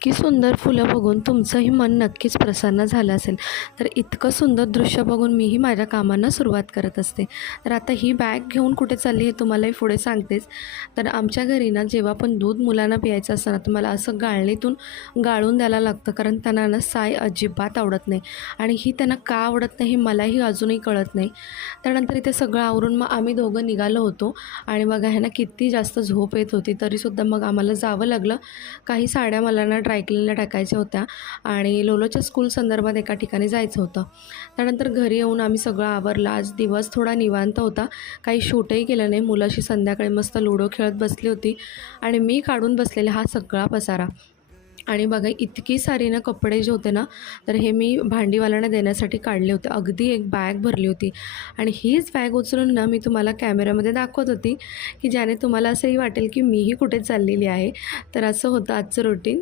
इतकी सुंदर फुलं बघून तुमचंही मन नक्कीच प्रसन्न झालं असेल. तर इतकं सुंदर दृश्य बघून मीही माझ्या कामांना सुरुवात करत असते. तर आता ही बॅग घेऊन कुठे चालली हे तुम्हालाही पुढे सांगतेच. तर आमच्या घरी ना जेव्हा पण दूध मुलांना प्यायचं असतं ना, तर मला असं गाळणीतून गाळून द्यायला लागतं, कारण त्यांना ना साय अजिबात आवडत नाही आणि ही त्यांना का आवडत नाही हे मलाही अजूनही कळत नाही. त्यानंतर इथे सगळं आवरून मग आम्ही दोघं निघालो होतो आणि बघा ह्यांना किती जास्त झोप येत होती, तरीसुद्धा मग आम्हाला जावं लागलं. काही साड्या मला ना ड्रायक्लीनला टाकायच्या होत्या आणि लोलोच्या स्कूल संदर्भात एका ठिकाणी जायचं होतं. त्यानंतर घरी येऊन आम्ही सगळं आवरलं. आज दिवस थोडा निवांत होता, काही शूटही केलं नाही. मुलाशी संध्याकाळी मस्त लुडो खेळत बसली होती आणि मी काढून बसलेला हा सगळा पसारा. आणि बघा इतकी सारी ना कपडे जे होते ना, तर हे मी भांडीवाल्यांना देण्यासाठी काढले होते. अगदी एक बॅग भरली होती आणि हीच बॅग उचलून ना मी तुम्हाला कॅमेऱ्यामध्ये दाखवत होती, की ज्याने तुम्हाला असंही वाटेल की मीही कुठे चाललेली आहे. तर असं होतं आजचं रुटीन.